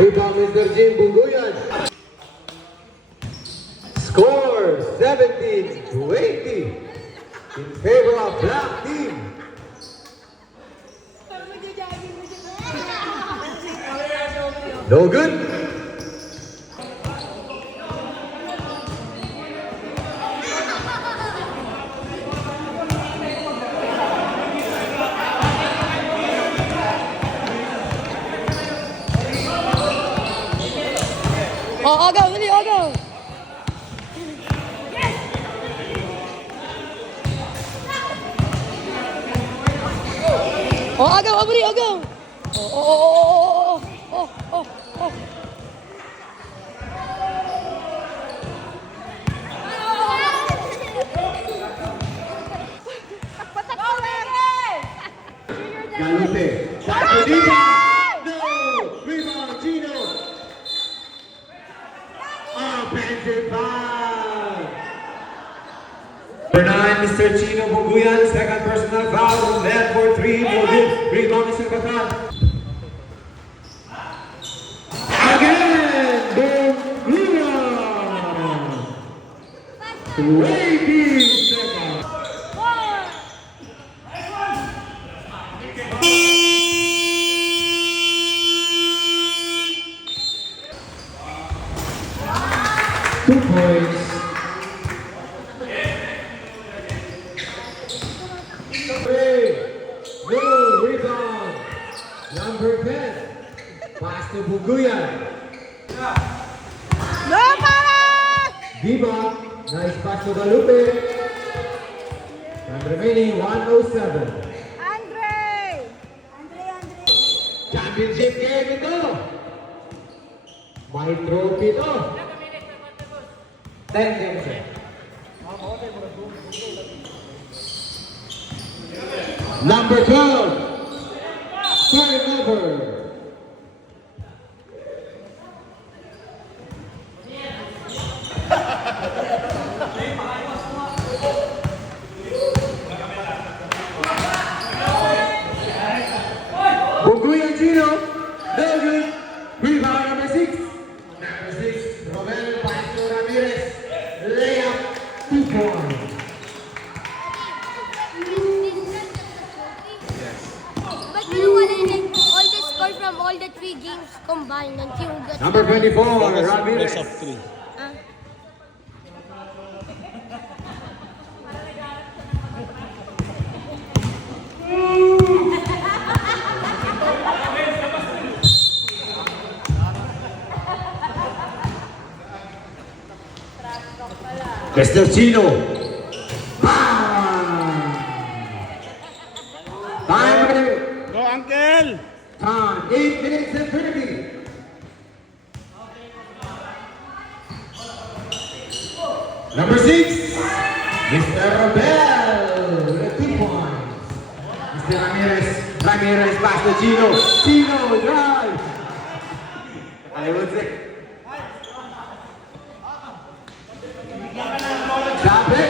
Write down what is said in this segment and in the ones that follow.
Rebound, Mr. Jim Bunguyan. Score 17-20 in favor of Black Team. No good. I'll go, Lily, I'll go. I'll go, Lily, I'll go. Oh. Galute. Rebound. No. Rebound, Gino. Offensive foul. Number 9, Mr. Chino Bunguyan. Second personal foul. Net for 3. No good. Rebound, Mr. Batan. Again, Bunguyan. 20 seconds.2 points. No rebound. Number 10. Pass to Bunguyan. No, para! Diba. Nice pass to Galupe. Time remaining 1:07. Andre! Championship game ito. May trophy ito. 10 games. Number 12. Turnover. Bunguyan Gino. No good. Rebound number 6. Number 6. Romel Pasto Ramirez. Layup. 2 points. But you wanted all the score from all the 3 games combined until you got Number 24. Ramirez. Best of 3. Mr. Chino. Time. Go, Uncle! Time. 8 minutes and 30. Number 6. Mr. Robel with 2 points. Mr. Ramirez pass to Chino. Chino drive. I would say. Sabre.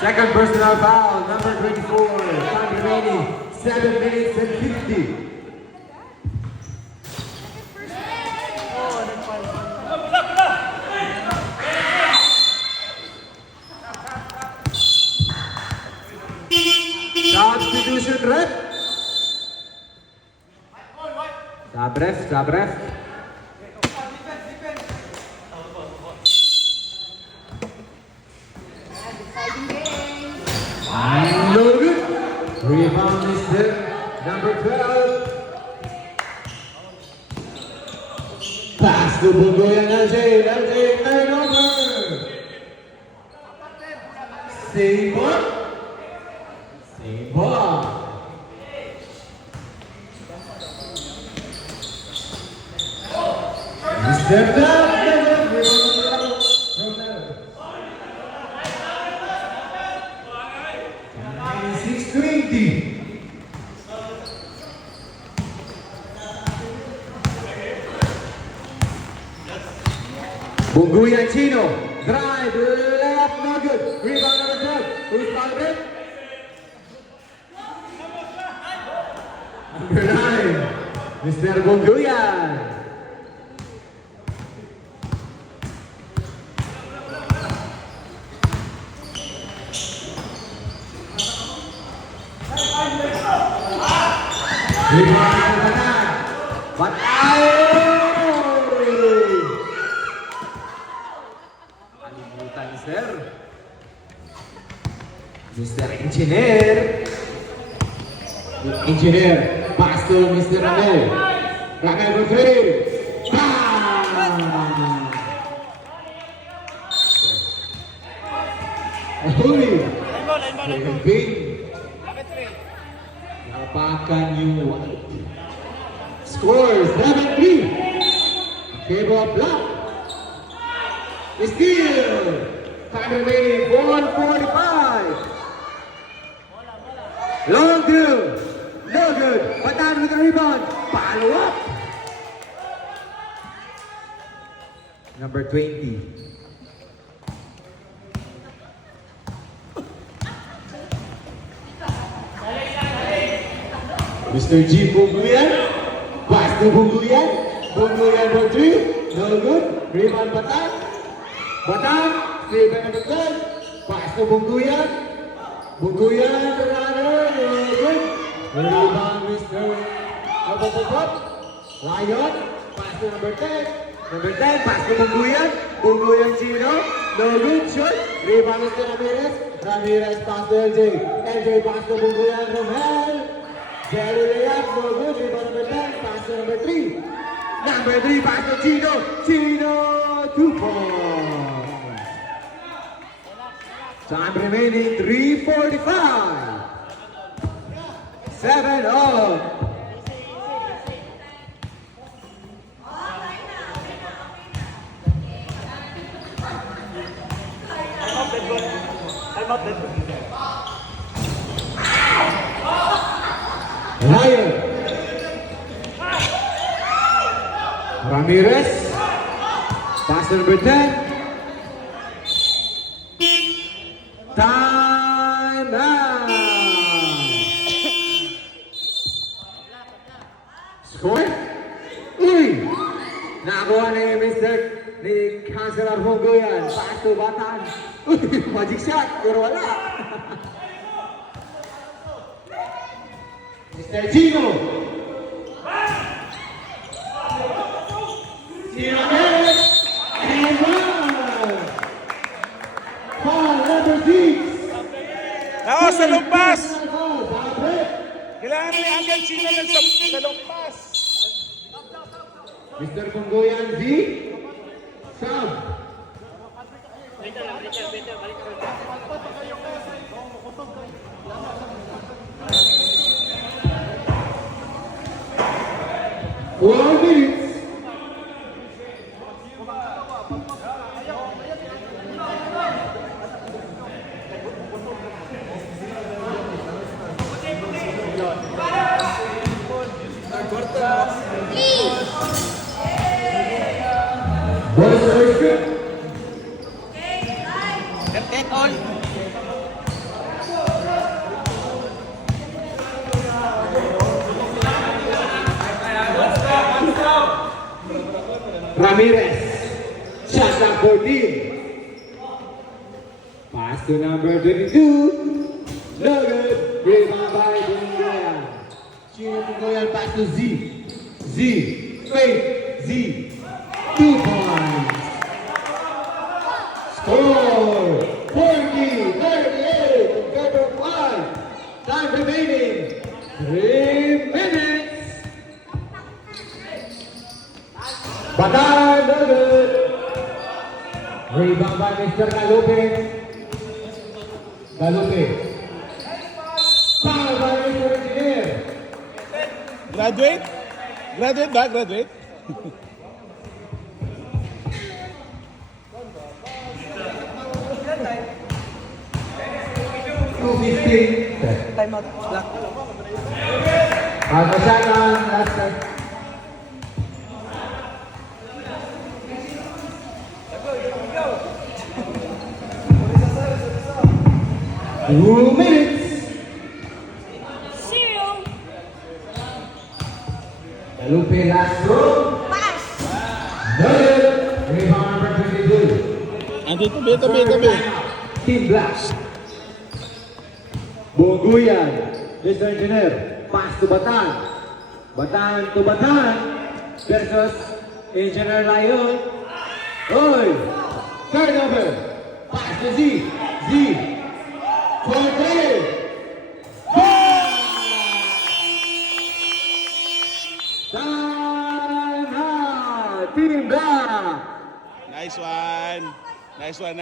Second personal foul, number 24. Time remaining 7 minutes and 50. Substitution rep. Sabref. No good. Rebound is there. Number 12. Pass to Bunguyan LJ turnover. Same ball. Mr. Dab. 620. Bunguyan Chino. Drive. left, no good. Rebound number 12. Who's fouled it? Number 9, Mr. Bunguyan. Rebound number 9. But Alimutan, sir. Mr. Engineer. Engineer. Pass to Mr. Ramel. Ramel for 3. Bam! Huli. Bing. Napakan you. Scores 7-3. Favor block. Steal. Time remaining 1:45. Long through. No good. Batan with the rebound. Follow up. Number 20. Mr. G. Bunguyan. Pass to Bunguyan. Bunguyan for 3. No good. Rebound Batan. Batan. Stay back number 12. Pass to Bunguyan. Bunguyan to runner. No good. Rebound Mr. Abababab. Lion. Pass to number 10. Number 10. Pass to Bunguyan. Bunguyan Chino. No good. Shot. Rebound Mr. Ramirez. Ramirez pass to LJ. LJ pass to Bunguyan from hell. Jerry layup, no good. Rebound number 10, pass to number 3. Number 3, pass to Chino. Chino, 2 points. Time remaining 3:45. 7 up. Ryan. Ramirez. Pass to number 10. Time out. Score? Uy! Nakakuha na yung Mr. ni Councilor Bunguyan. Pass to Batan. Uy! Magic shot. Pero wala. Mr. Chino. Chino Perez. And one. Foul number 6. Nako, sa lumpas! Foul. Kailangan ni Angel Chino lang sa lumpas. Mr. Bunguyan V. Sub. One minute. Boys, first good. Take all. Ramirez. Shot clock 14. Pass to number 22. No good. Rebound by Bunguyan. Chino Bunguyan pass to Z. Z. Fake. Z. 2 points. Score 40-38 in favor of 1. Time remaining 3 minutes. Batan, no good. Rebound by Mr. Galupe. Galupe. Foul by Mr. Engineer. Graduate? Graduate ba? Graduate? Time out. Black. Masyadong last time. 2 minutes. Zero. Galupe last throw. Pass. No good. Rebound number 22. Ando, tabi. Team Black. Buguyan. Mr. Engineer. Pass to Batan. Batan to Batan. Versus Engineer Lion. Oy. Turnover. Pass to Z. Z. For 3. Time out. Team Black. Nice one. Nice one.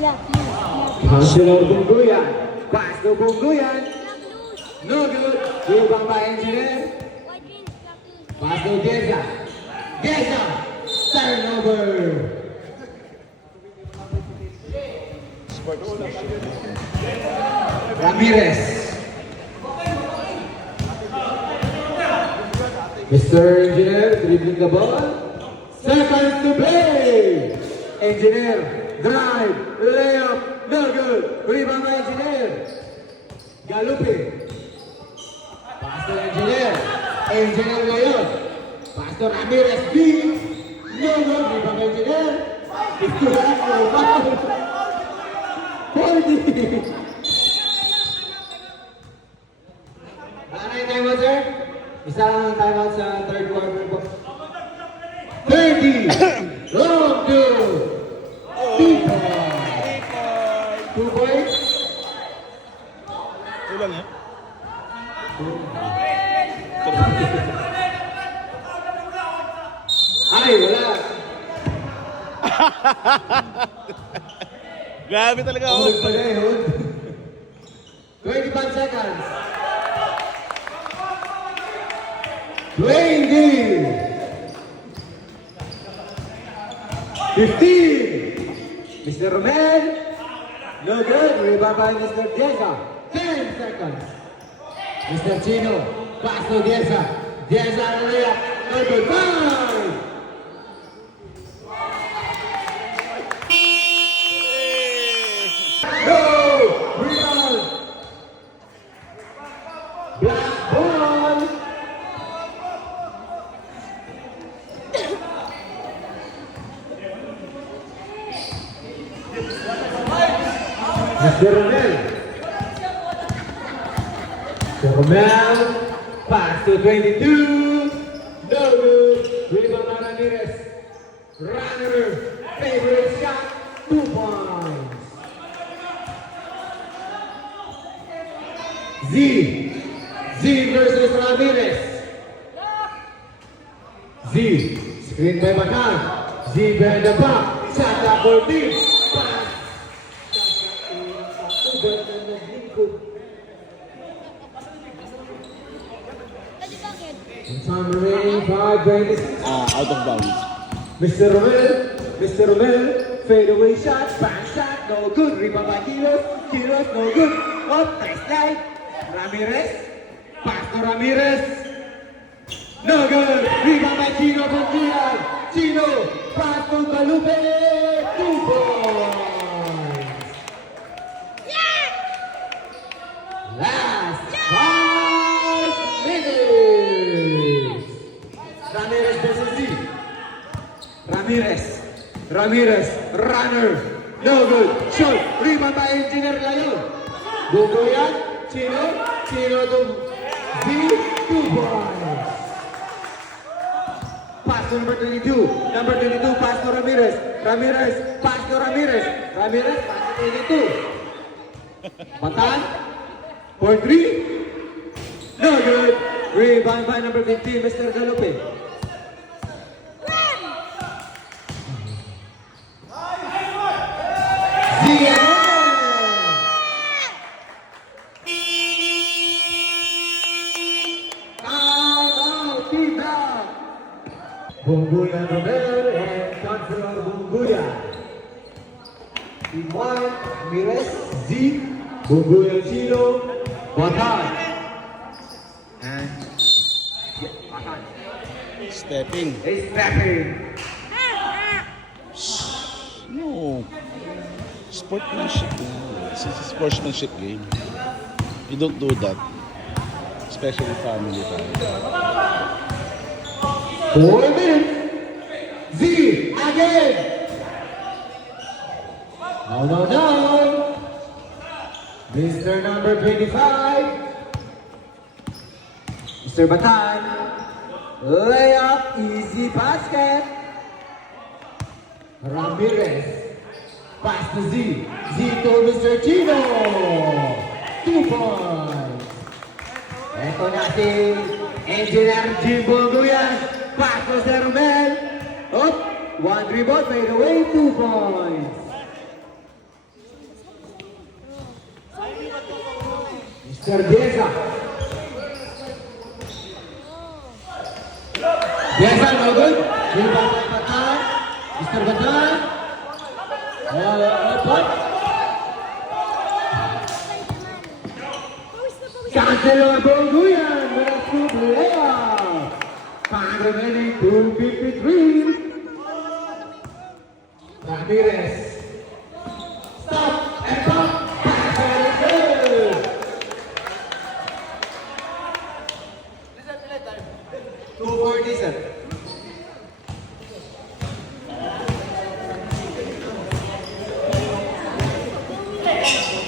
Yeah. Councilor Bungguyan. Pass to Bungguyan. Black loose. No good. Rebound by Engineer. White wins. Black loose. Pass to Geza. Geza. Turnover. Ramirez. Mr. Engineer, dribbling the ball. Seconds to play. Engineer, drive, layup, no good. Rebound by Engineer. Galupe. Pass to Engineer. Engineer ngayon. Pass to Ramirez. B. No good. Rebound by Engineer. Istuhan mo. 40. Ano yung timeout, sir? Isa lang ang timeout sa third quarter po. 30! Long two! 2 points! 2 points? Ulan eh. Ay, wala! Grabe talaga ako. Hulog pala eh, hulog. 25 seconds. 20! 15! Mr. Romel! No good. Rebound by Mr. Dieza. 10 seconds. Mr. Chino. Pass to Dieza. Dieza on the layup. No good. 5! No! Rebound! Black ball! Mr. Romel. Mr. Romel. Pass to 22. No good. Rebound by Ramirez. Runner. Favorite shot. 2 points. Z. Z versus Ramirez. Z. Screen by Batan. Z behind the back. Shot clock 14. Pass. Tadi bakit? Time remaining 5:26. Out of bounds. Mr. Romel, fadeaway shot, back shot, no good. Rebound by Kilos, no good. Oh, nice slide. Ramirez, pass to Ramirez. No good. Rebound by Chino Bonguyan. Chino, pass to Galupe. 2 points. Last 5 minutes. Ramirez versus Z. Ramirez, runner, no good. Shot, rebound by Engineer Layon. Bugoyan, Chino to Z, 2 points. Pass to number 22, pass to Ramirez, pass to Ramirez, pass to 22. Batan, for 3, no good. Rebound by number 15, Mr. Galupe. Bungguyan Romel and Councilor Bungguyan. Team 1, Ramirez, Z, Bungguyan Chino, Batan. And Batan Stepping. is stepping. No. Sportsmanship. This is a sportsmanship game. You don't do that. Especially family time. 4 minutes. Z again. No. Mr. number 25. Mr. Batan. Layup, easy basket. Ramirez. Pass to Z. Z to Mr. Chino. 2 points. Ito na si Engineer Jimbo Guyan. Pass to Sir Romel. Up. 1 rebound, made away, 2 points. Mr. Deza. Deza, no good. Rebound by Batan. Mr. Batan. Up. Chancellor Bonguyan with a scoop layup. Time remaining 2:53. Ramirez. Stop and pop. Very good. Two 40, sir.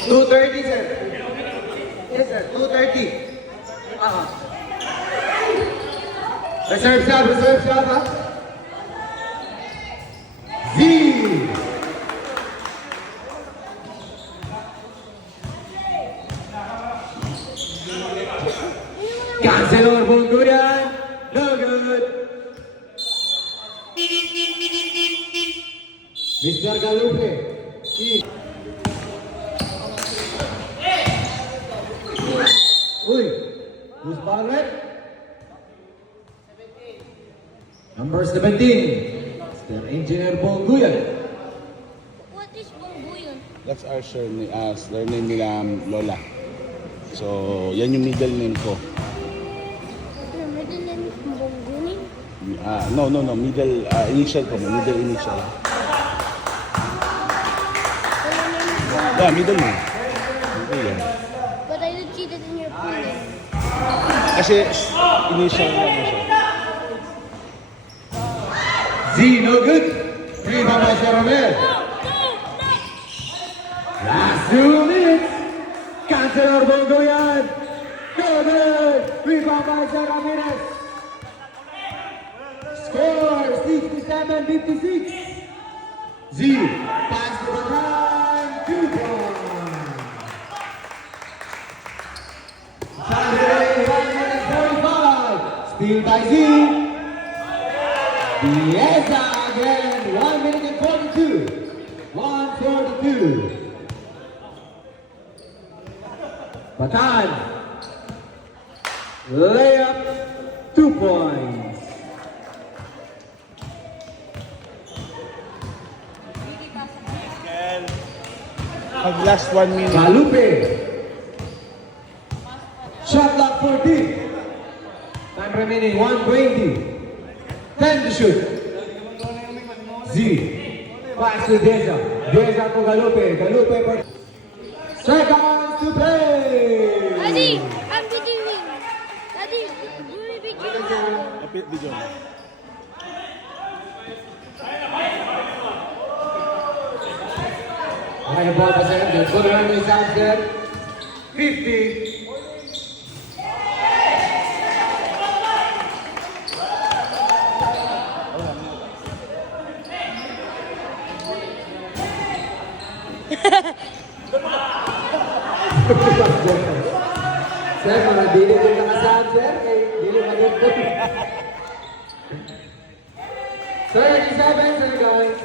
$230, sir. Yes, sir. 230. Reserve shot, ha? Z. Chancellor Bonguyan. No good. Mr. Galupe. Uy, who's Barrett? Number 17, Mr. Engineer Bonguyan. What is Bongbuyon? That's our surname nila Lola. So, yan yung middle name ko. Your middle name is Bonggunin? No. Middle initial ko. Middle initial. Your name is Bonggunin. Yeah, middle name. Okay, yan. But I didn't see that in your full name. Kasi initial lang siya. Z, no good. Rebound by Sir Romel. Last 2 minutes. Chancellor Bonguyan. No good. Rebound by Sir Ramirez. Score 67-56. Z, pass to Batan. 2 points. Saturday, 1 minute 45. Steal by Z. Dieza again, 1 minute and 42. 1:42. Batan. Layup, 2 points. Pag last 1 minute. Galupe. Shot clock 14. Time remaining 1:20. 10 to shoot. Z. Pass to Deza. Deza to Galupe. Galupe for seconds to play. Daddy, I'm beating him. Daddy, you will beat him. Kapit video. Okay, the ball possession. The score run is out there. 50. Sir, mga dili din nakasahan, sir. Kay dili maganda. 37 seconds.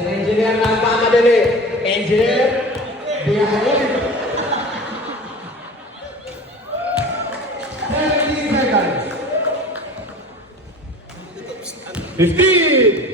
Engineer nagmamadali. Engineer, biyahin. 17 seconds. 15.